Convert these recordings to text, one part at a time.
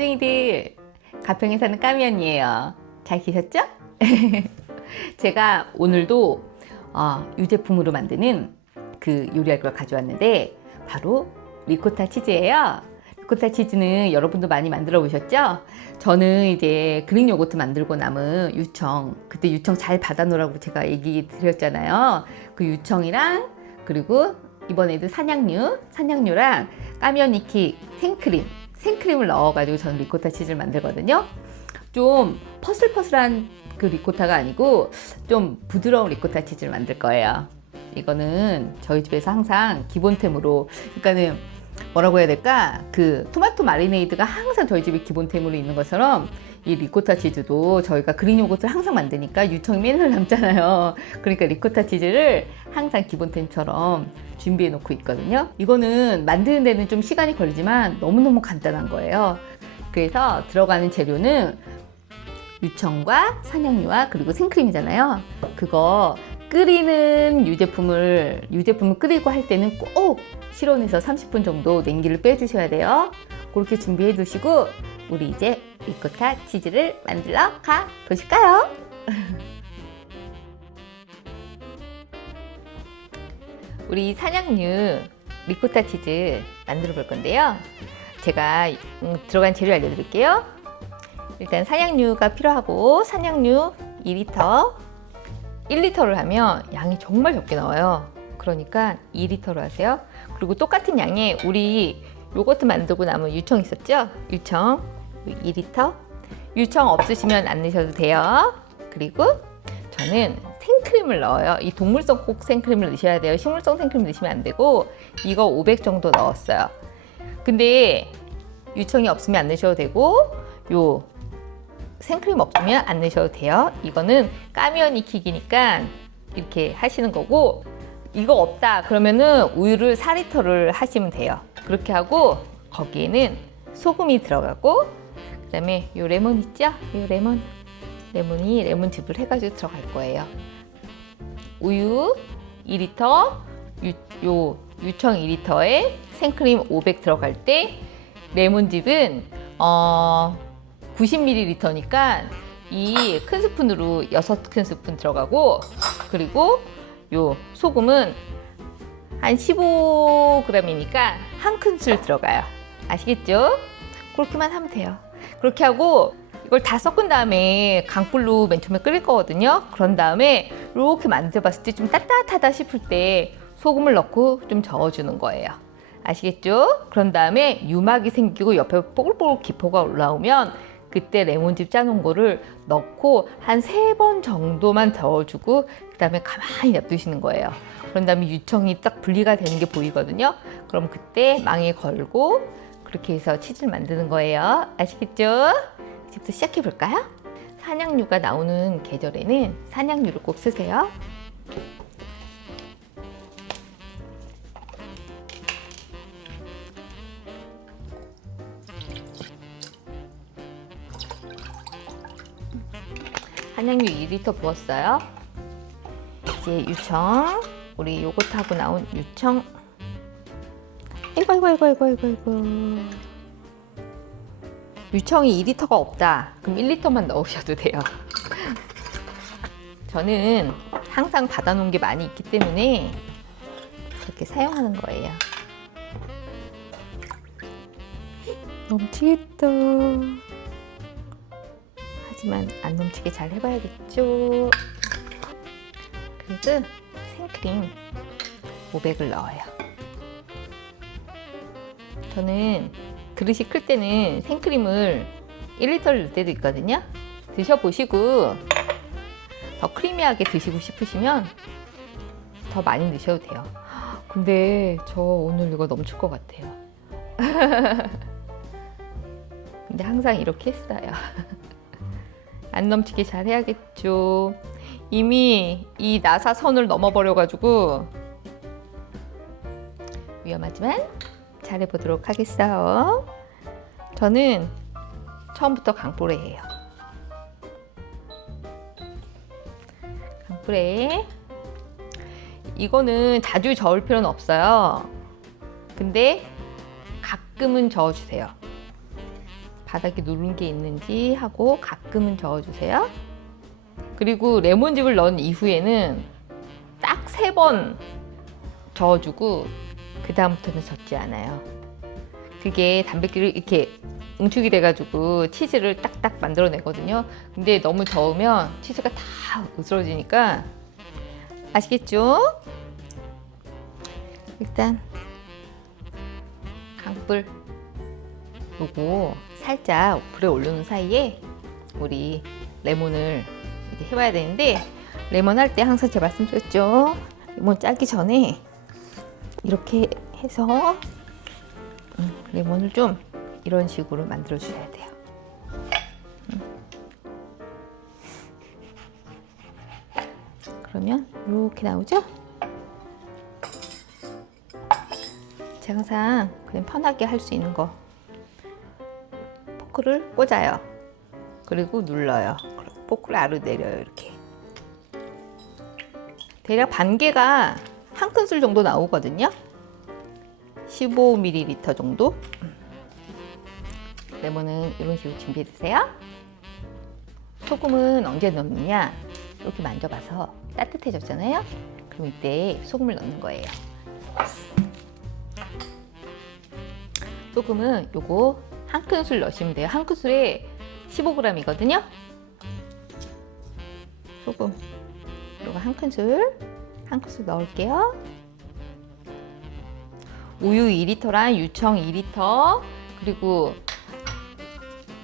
수쟁이들, 가평에 사는 까미 언니예요. 잘 계셨죠? 제가 오늘도 유제품으로 만드는 그 요리할 걸 가져왔는데 바로 리코타 치즈예요. 리코타 치즈는 여러분도 많이 만들어 보셨죠? 저는 이제 그릭 요거트 만들고 남은 유청, 그때 유청 잘 받아 놓으라고 제가 얘기 드렸잖아요. 그 유청이랑 그리고 이번에도 산양유랑 까미언니킥 생크림을 넣어가지고 저는 리코타 치즈를 만들거든요. 좀 퍼슬퍼슬한 그 리코타가 아니고 좀 부드러운 리코타 치즈를 만들 거예요. 이거는 저희 집에서 항상 기본템으로, 그러니까는 뭐라고 해야 될까? 그 토마토 마리네이드가 항상 저희 집에 기본템으로 있는 것처럼 이 리코타 치즈도 저희가 그릭 요거트를 항상 만드니까 유청이 맨날 남잖아요. 그러니까 리코타 치즈를 항상 기본템처럼 준비해 놓고 있거든요. 이거는 만드는 데는 좀 시간이 걸리지만 너무너무 간단한 거예요. 그래서 들어가는 재료는 유청과 산양유와 그리고 생크림이잖아요. 그거 끓이는 유제품을 끓이고 할 때는 꼭 실온에서 30분 정도 냉기를 빼주셔야 돼요. 그렇게 준비해 두시고 우리 이제 리코타 치즈를 만들러 가 보실까요? 우리 산양유 리코타 치즈 만들어 볼 건데요. 제가 들어간 재료 알려드릴게요. 일단 산양유가 필요하고, 산양유 2리터, 1리터를 하면 양이 정말 적게 나와요. 그러니까 2리터로 하세요. 그리고 똑같은 양에 우리 요거트 만들고 남은 유청 있었죠? 유청 2리터. 유청 없으시면 안 넣으셔도 돼요. 그리고 저는 생크림을 넣어요. 이 동물성 꼭 생크림을 넣으셔야 돼요. 식물성 생크림 넣으시면 안 되고, 이거 500 정도 넣었어요. 근데 유청이 없으면 안 넣으셔도 되고, 요 생크림 없으면 안 넣으셔도 돼요. 이거는 까미언니킥이니까 이렇게 하시는 거고, 이거 없다 그러면은 우유를 4리터를 하시면 돼요. 그렇게 하고 거기에는 소금이 들어가고, 그 다음에 요 레몬 있죠? 요 레몬이 레몬즙을 해가지고 들어갈 거예요. 우유 2리터, 요 유청 2리터에 생크림 500 들어갈 때 레몬즙은 90ml니까 이 큰 스푼으로 6큰 스푼 들어가고, 그리고 요 소금은 한 15g이니까 한 큰술 들어가요. 아시겠죠? 그렇게만 하면 돼요. 그렇게 하고 이걸 다 섞은 다음에 강불로 맨 처음에 끓일 거거든요. 그런 다음에 이렇게 만져봤을 때 좀 따뜻하다 싶을 때 소금을 넣고 좀 저어주는 거예요. 아시겠죠? 그런 다음에 유막이 생기고 옆에 뽀글뽀글 기포가 올라오면 그때 레몬즙 짜놓은 거를 넣고 한 3번 정도만 저어주고 그 다음에 가만히 놔두시는 거예요. 그런 다음에 유청이 딱 분리가 되는 게 보이거든요. 그럼 그때 망에 걸고 그렇게 해서 치즈를 만드는 거예요. 아시겠죠? 이제부터 시작해 볼까요? 산양유가 나오는 계절에는 산양유를 꼭 쓰세요. 산양유 2리터 부었어요. 이제 유청, 우리 요거트하고 나온 유청. 아이고. 유청이 2리터가 없다. 그럼 1리터만 넣으셔도 돼요. 저는 항상 받아놓은 게 많이 있기 때문에 그렇게 사용하는 거예요. 넘치겠다. 하지만 안 넘치게 잘 해봐야겠죠. 그리고 생크림 500을 넣어요. 저는 그릇이 클 때는 생크림을 1리터를 넣을 때도 있거든요. 드셔보시고 더 크리미하게 드시고 싶으시면 더 많이 넣으셔도 돼요. 근데 저 오늘 이거 넘칠 것 같아요. 근데 항상 이렇게 했어요. 안 넘치게 잘 해야겠죠. 이미 이 나사선을 넘어버려가지고 위험하지만 잘 해보도록 하겠어요. 저는 처음부터 강불에 해요. 강불에. 이거는 자주 저을 필요는 없어요. 근데 가끔은 저어주세요. 바닥에 누른 게 있는지 하고 가끔은 저어주세요. 그리고 레몬즙을 넣은 이후에는 딱 3번 저어주고 그 다음부터는 젓지 않아요. 그게 단백질을 이렇게 응축이 돼가지고 치즈를 딱딱 만들어내거든요. 근데 너무 저으면 치즈가 다 으스러지니까 아시겠죠? 일단 강불 요거 살짝 불에 올려놓은 사이에 우리 레몬을 이제 해봐야 되는데, 레몬 할 때 항상 제가 말씀드렸죠. 레몬 짜기 전에 이렇게 해서 레몬을 좀 이런 식으로 만들어 주셔야 돼요. 그러면 이렇게 나오죠? 제가 항상 그냥 편하게 할 수 있는 거, 포크를 꽂아요. 그리고 눌러요. 포크를 아래로 내려요. 이렇게 대략 반 개가 한 큰술 정도 나오거든요. 15ml 정도. 레몬은 이런 식으로 준비해 주세요. 소금은 언제 넣느냐? 이렇게 만져봐서 따뜻해졌잖아요. 그럼 이때 소금을 넣는 거예요. 소금은 요거 한 큰술 넣으시면 돼요. 한 큰술에 15g이거든요. 소금 요거 한 큰술 넣을게요. 우유 2리터랑 유청 2리터, 그리고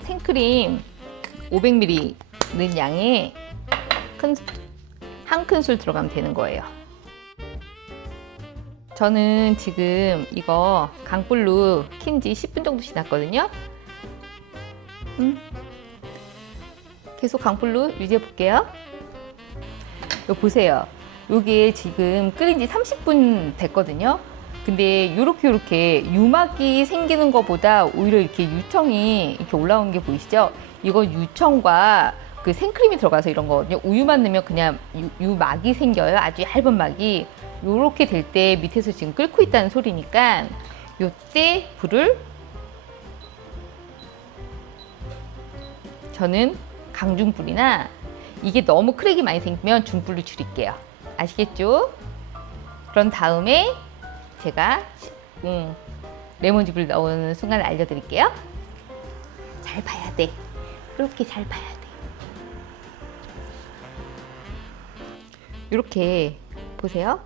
생크림 500ml 넣은 양에 한 큰술 들어가면 되는 거예요. 저는 지금 이거 강불로 킨 지 10분 정도 지났거든요. 계속 강불로 유지해 볼게요. 이거 보세요. 이게 지금 끓인 지 30분 됐거든요. 근데 이렇게 유막이 생기는 것보다 오히려 이렇게 유청이 이렇게 올라오는 게 보이시죠? 이거 유청과 그 생크림이 들어가서 이런 거거든요. 우유만 넣으면 그냥 유막이 생겨요. 아주 얇은 막이. 이렇게 될 때 밑에서 지금 끓고 있다는 소리니까 이때 불을 저는 강중불이나, 이게 너무 크랙이 많이 생기면 중불로 줄일게요. 아시겠죠? 그런 다음에 제가 레몬즙을 넣는 순간 알려드릴게요. 잘 봐야 돼. 이렇게 잘 봐야 돼. 이렇게 보세요.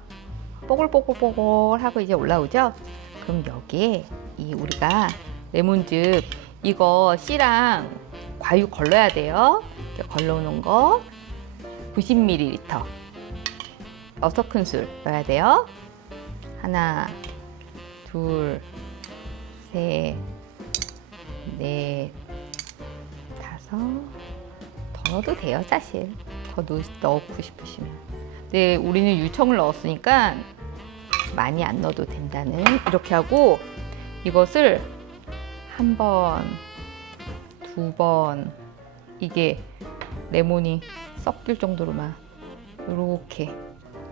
뽀글뽀글뽀글 하고 이제 올라오죠? 그럼 여기에 이 우리가 레몬즙 이거 씨랑 과유 걸러야 돼요. 걸러놓은 거 90ml 6큰술 넣어야 돼요. 하나, 둘, 셋, 넷, 다섯. 더 넣어도 돼요, 사실. 더 넣고 싶으시면. 근데 우리는 유청을 넣었으니까 많이 안 넣어도 된다는, 이렇게 하고 이것을 한 번, 두 번, 이게 레몬이 섞일 정도로만 이렇게,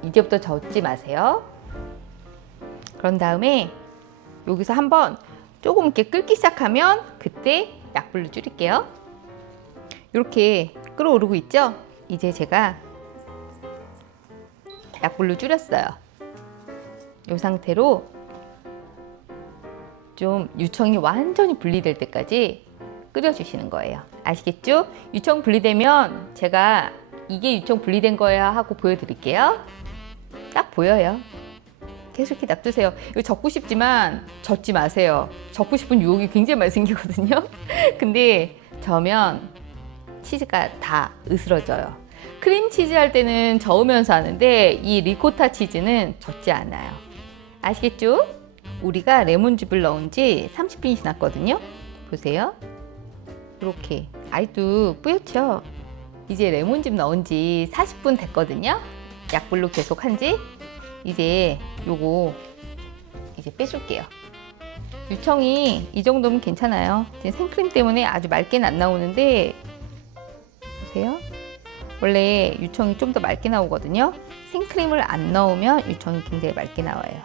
이제부터 젓지 마세요. 그런 다음에 여기서 한번 조금 이렇게 끓기 시작하면 그때 약불로 줄일게요. 이렇게 끓어오르고 있죠? 이제 제가 약불로 줄였어요. 이 상태로 좀 유청이 완전히 분리될 때까지 끓여주시는 거예요. 아시겠죠? 유청 분리되면 제가 이게 유청 분리된 거야 하고 보여드릴게요. 딱 보여요. 계속 이렇게 놔두세요. 이거 젓고 싶지만 젓지 마세요. 젓고 싶은 유혹이 굉장히 많이 생기거든요. 근데 저으면 치즈가 다 으스러져요. 크림치즈 할 때는 저으면서 하는데 이 리코타 치즈는 젓지 않아요. 아시겠죠? 우리가 레몬즙을 넣은 지 30분이 지났거든요. 보세요. 이렇게 아이도 뿌옇죠? 이제 레몬즙 넣은 지 40분 됐거든요. 약불로 계속 한지. 이제 요거 이제 빼줄게요. 유청이 이 정도면 괜찮아요. 지금 생크림 때문에 아주 맑게는 안 나오는데 보세요. 원래 유청이 좀 더 맑게 나오거든요. 생크림을 안 넣으면 유청이 굉장히 맑게 나와요.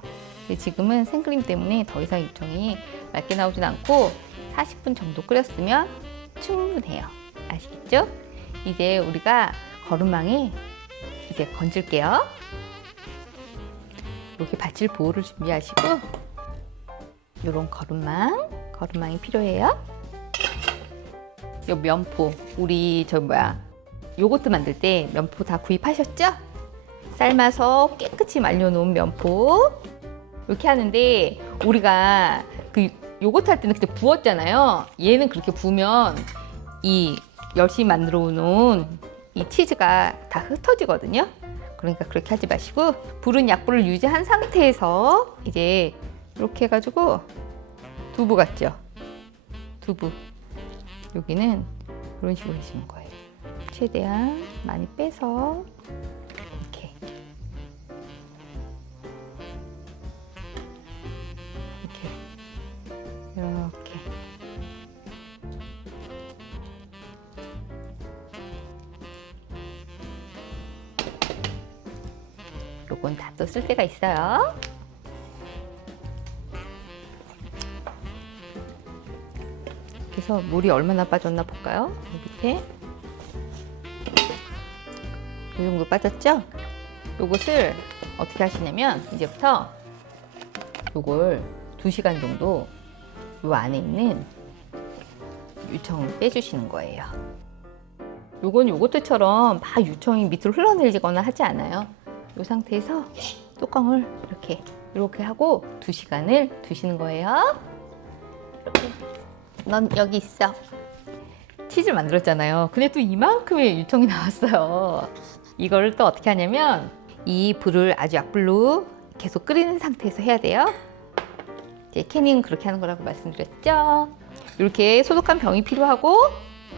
근데 지금은 생크림 때문에 더 이상 유청이 맑게 나오진 않고 40분 정도 끓였으면 충분해요. 아시겠죠? 이제 우리가 거름망에 이제 건질게요. 이렇게 받칠 보울을 준비하시고, 요런 거름망이 필요해요. 요 면포, 우리 요거트 만들 때 면포 다 구입하셨죠? 삶아서 깨끗이 말려놓은 면포 이렇게 하는데, 우리가 그 요거트 할 때는 그때 부었잖아요. 얘는 그렇게 부으면 이 열심히 만들어 놓은 이 치즈가 다 흩어지거든요. 그러니까 그렇게 하지 마시고, 불은 약불을 유지한 상태에서 이제 이렇게 해가지고 두부 같죠? 두부 여기는 이런 식으로 해주는 거예요. 최대한 많이 빼서 이렇게 요건 다 또 쓸 때가 있어요. 그래서 물이 얼마나 빠졌나 볼까요? 여기 밑에 이 정도 빠졌죠? 요것을 어떻게 하시냐면, 이제부터 요걸 2시간 정도 요 안에 있는 유청을 빼주시는 거예요. 요건 요거트처럼 막 유청이 밑으로 흘러내리거나 하지 않아요. 요 상태에서 뚜껑을 이렇게 하고 2시간을 두시는 거예요. 이렇게. 넌 여기 있어. 치즈를 만들었잖아요. 근데 또 이만큼의 유청이 나왔어요. 이거를 또 어떻게 하냐면, 이 불을 아주 약불로 계속 끓이는 상태에서 해야 돼요. 이제 캐닝은 그렇게 하는 거라고 말씀드렸죠. 이렇게 소독한 병이 필요하고,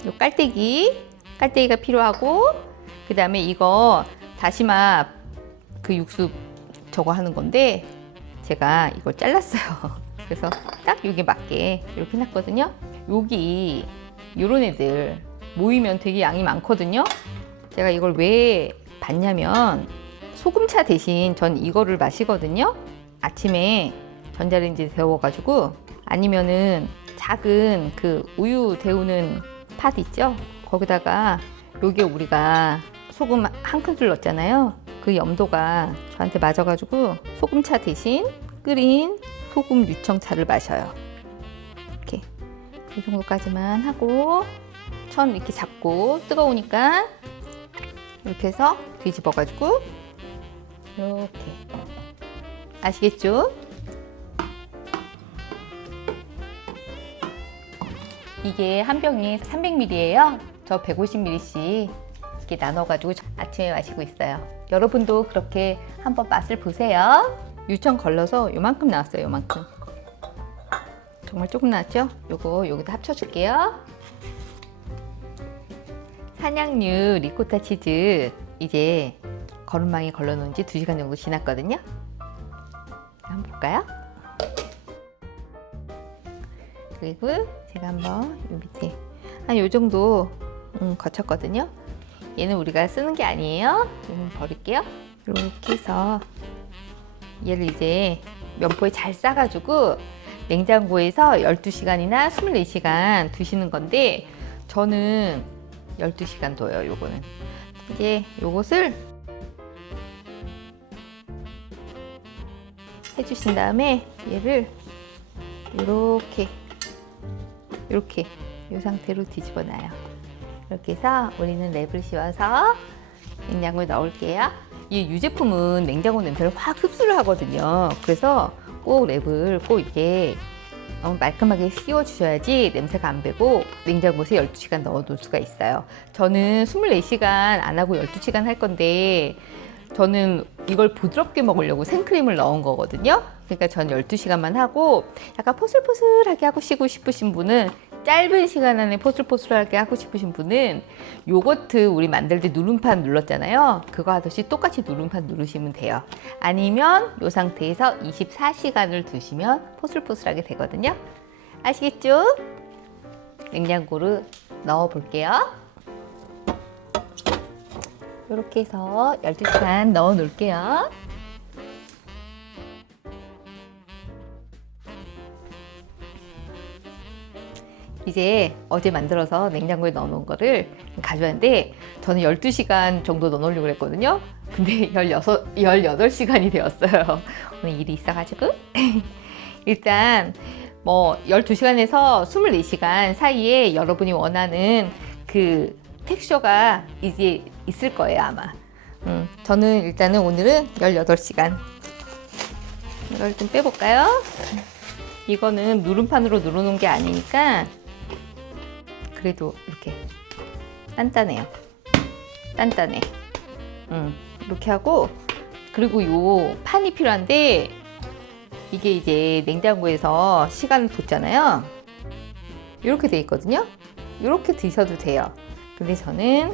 요 깔때기가 필요하고, 그 다음에 이거 다시마 그 육수 저거 하는 건데, 제가 이걸 잘랐어요. 그래서 딱 여기 맞게 이렇게 해놨거든요. 여기 요런 애들 모이면 되게 양이 많거든요. 제가 이걸 왜 봤냐면, 소금차 대신 전 이거를 마시거든요. 아침에 전자레인지에 데워가지고, 아니면은 작은 그 우유 데우는 팥 있죠? 거기다가 요게 우리가 소금 한 큰술 넣었잖아요. 그 염도가 저한테 맞아가지고 소금차 대신 끓인 소금 유청차를 마셔요. 이렇게 이 정도까지만 하고, 천 이렇게 잡고 뜨거우니까 이렇게 해서 뒤집어가지고 이렇게, 아시겠죠? 이게 한 병이 300ml예요. 저 150ml씩 이렇게 나눠가지고 아침에 마시고 있어요. 여러분도 그렇게 한번 맛을 보세요. 유청 걸러서 요만큼 나왔어요. 요만큼. 정말 조금 나왔죠? 요거 여기다 합쳐줄게요. 산양류 리코타 치즈 이제 거름망에 걸러놓은 지 2시간 정도 지났거든요. 한번 볼까요? 그리고 제가 한번 요 밑에 한 요 정도 거쳤거든요. 얘는 우리가 쓰는 게 아니에요. 얘는 버릴게요. 이렇게 해서 얘를 이제 면포에 잘 싸가지고 냉장고에서 12시간이나 24시간 두시는 건데, 저는 12시간 둬요. 요거는 이제 요것을 해주신 다음에 얘를 이렇게 이 상태로 뒤집어 놔요. 이렇게 해서 우리는 랩을 씌워서 냉장고에 넣을게요. 이 유제품은 냉장고 냄새를 확 흡수를 하거든요. 그래서 꼭 랩을 꼭 이렇게 말끔하게 씌워 주셔야지 냄새가 안 배고 냉장고에 12시간 넣어 놓을 수가 있어요. 저는 24시간 안 하고 12시간 할 건데, 저는 이걸 부드럽게 먹으려고 생크림을 넣은 거거든요. 그러니까 전 12시간만 하고, 약간 포슬포슬하게 하고 싶으신 분은, 짧은 시간 안에 포슬포슬하게 하고 싶으신 분은 요거트 우리 만들 때 누름판 눌렀잖아요. 그거 하듯이 똑같이 누름판 누르시면 돼요. 아니면 이 상태에서 24시간을 두시면 포슬포슬하게 되거든요. 아시겠죠? 냉장고로 넣어 볼게요. 이렇게 해서 12시간 넣어 놓을게요. 이제 어제 만들어서 냉장고에 넣어놓은 거를 가져왔는데 저는 12시간 정도 넣어놓으려고 했거든요. 근데 18시간이 되었어요. 오늘 일이 있어가지고. 일단 뭐 12시간에서 24시간 사이에 여러분이 원하는 그 텍스처가 이제 있을 거예요, 아마. 저는 일단은 오늘은 18시간. 이걸 좀 빼볼까요? 이거는 누름판으로 누르는 게 아니니까 그래도 이렇게 단단해요. 단단해. 이렇게 하고, 그리고 요 판이 필요한데 이게 이제 냉장고에서 시간을 뒀잖아요. 이렇게 돼 있거든요. 이렇게 드셔도 돼요. 근데 저는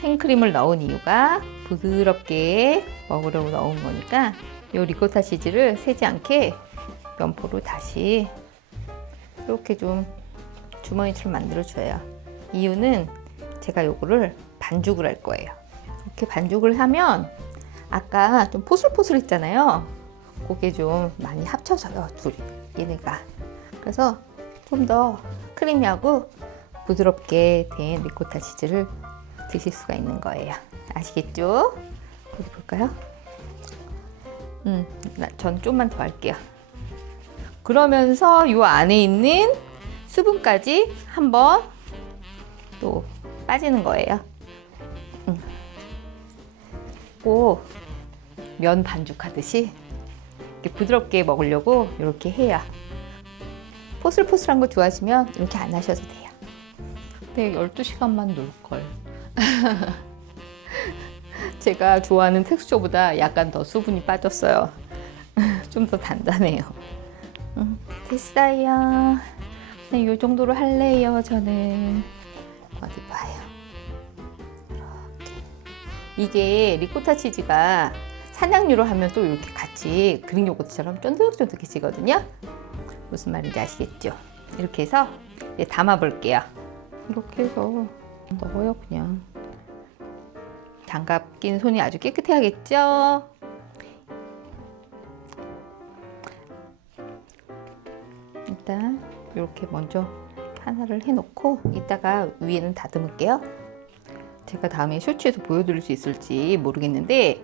생크림을 넣은 이유가 부드럽게 먹으려고 넣은 거니까 요 리코타 치즈를 새지 않게 면포로 다시 이렇게 좀 주머니처럼 만들어 줘요. 이유는 제가 요거를 반죽을 할 거예요. 이렇게 반죽을 하면 아까 좀 포슬포슬 했잖아요. 그게 좀 많이 합쳐져요, 둘이, 얘네가. 그래서 좀 더 크리미하고 부드럽게 된 리코타 치즈를 드실 수가 있는 거예요. 아시겠죠? 어디 볼까요? 전 좀만 더 할게요. 그러면서 이 안에 있는 수분까지 한번 또 빠지는 거예요. 꼭 면 반죽하듯이 이렇게 부드럽게 먹으려고 이렇게 해야. 포슬포슬한 거 좋아하시면 이렇게 안 하셔도 돼요. 근데 12시간만 놀걸. 제가 좋아하는 텍스처보다 약간 더 수분이 빠졌어요. 좀 더 단단해요. 됐어요. 네, 이 정도로 할래요, 저는. 어디 봐요. 이렇게. 이게 리코타 치즈가 산양유로 하면 또 이렇게 같이 그릭 요거트처럼 쫀득쫀득해지거든요. 무슨 말인지 아시겠죠? 이렇게 해서 이제 담아 볼게요. 이렇게 해서 넣어요, 그냥. 장갑 낀 손이 아주 깨끗해야겠죠? 일단 이렇게 먼저 하나를 해놓고 이따가 위에는 다듬을게요. 제가 다음에 쇼츠에서 보여드릴 수 있을지 모르겠는데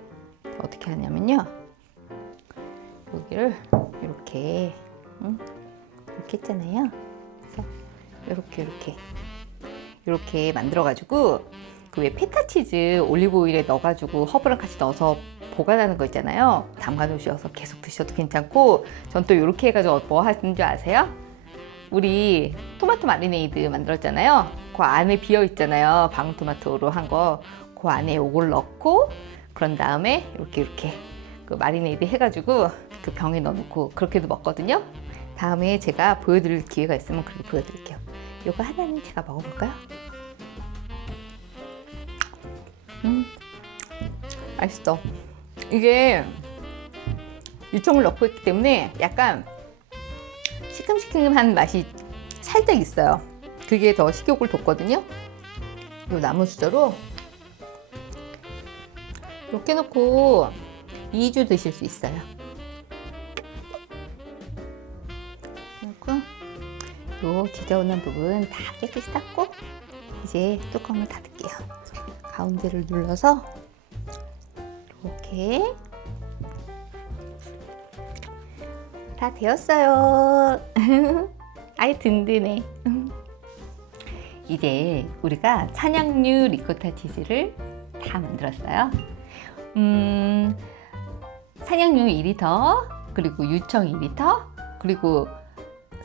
어떻게 하냐면요, 여기를 이렇게 이렇게 했잖아요. 그래서 이렇게 만들어가지고 그 왜 페타 치즈 올리브 오일에 넣어가지고 허브랑 같이 넣어서 보관하는 거 있잖아요. 담가 놓으셔서 계속 드셔도 괜찮고, 전 또 이렇게 해가지고 뭐 하는 줄 아세요? 우리 토마토 마리네이드 만들었잖아요. 그 안에 비어 있잖아요. 방울토마토로 한 거. 그 안에 요걸 넣고, 그런 다음에 이렇게 그 마리네이드 해가지고 그 병에 넣어놓고 그렇게도 먹거든요. 다음에 제가 보여드릴 기회가 있으면 그렇게 보여드릴게요. 요거 하나는 제가 먹어볼까요? 맛있어. 이게 유청을 넣고 있기 때문에 약간 시큼시큼한 맛이 살짝 있어요. 그게 더 식욕을 돋거든요. 이 나무 수저로 이렇게 넣고 2주 드실 수 있어요. 그리고 요 지저분한 부분 다 깨끗이 닦고 이제 뚜껑을 닫을게요. 가운데를 눌러서 이렇게 다 되었어요. 아이 든든해. 이제 우리가 산양류 리코타 치즈를 다 만들었어요. 산양류 2리터, 그리고 유청 2리터, 그리고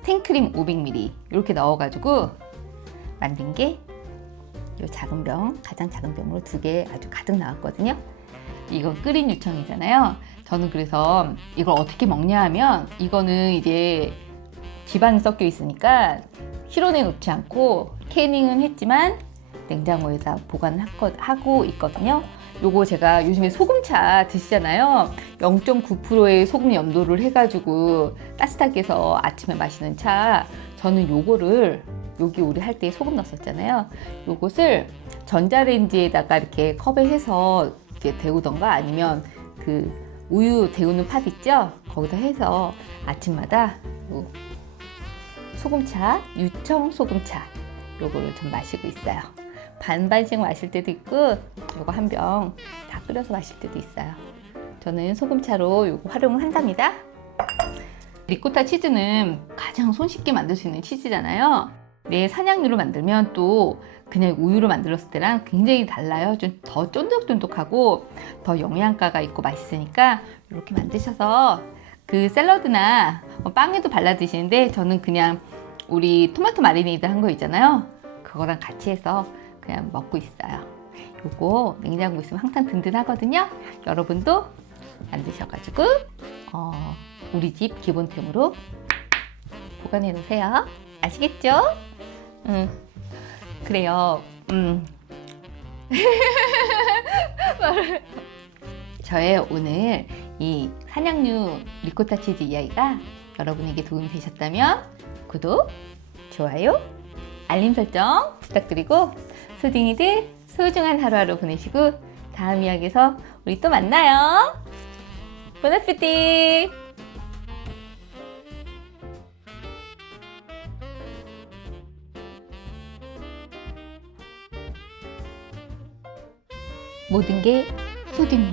생크림 500ml 이렇게 넣어가지고 만든 게 이 작은 병, 가장 작은 병으로 2개 아주 가득 나왔거든요. 이거 끓인 유청이잖아요. 저는 그래서 이걸 어떻게 먹냐 하면, 이거는 이제 지방이 섞여 있으니까 실온에 놓지 않고 캐닝은 했지만 냉장고에다 보관하고 있거든요. 요거 제가 요즘에 소금차 드시잖아요. 0.9%의 소금 염도를 해가지고 따뜻하게 해서 아침에 마시는 차. 저는 요거를 여기 우리 할 때 소금 넣었었잖아요. 요것을 전자레인지에다가 이렇게 컵에 해서 이렇게 데우던가, 아니면 그 우유 데우는 팥 있죠? 거기다 해서 아침마다 소금차, 유청 소금차 요거를 좀 마시고 있어요. 반반씩 마실 때도 있고 요거 한 병 다 끓여서 마실 때도 있어요. 저는 소금차로 요거 활용을 한답니다. 리코타 치즈는 가장 손쉽게 만들 수 있는 치즈잖아요. 내 산양유로 만들면 또 그냥 우유로 만들었을 때랑 굉장히 달라요. 좀 더 쫀득쫀득하고 더 영양가가 있고 맛있으니까 이렇게 만드셔서 그 샐러드나 빵에도 발라 드시는데 저는 그냥 우리 토마토 마리네이드 한 거 있잖아요. 그거랑 같이 해서 그냥 먹고 있어요. 요거 냉장고에 있으면 항상 든든하거든요. 여러분도 만드셔가지고 우리 집 기본템으로 보관해 놓으세요. 아시겠죠? 그래요. 저의 오늘 이 산양류 리코타 치즈 이야기가 여러분에게 도움이 되셨다면 구독, 좋아요, 알림 설정 부탁드리고 소딩이들 소중한 하루하루 보내시고 다음 이야기에서 우리 또 만나요. 보나피티! 모든 게 소딩이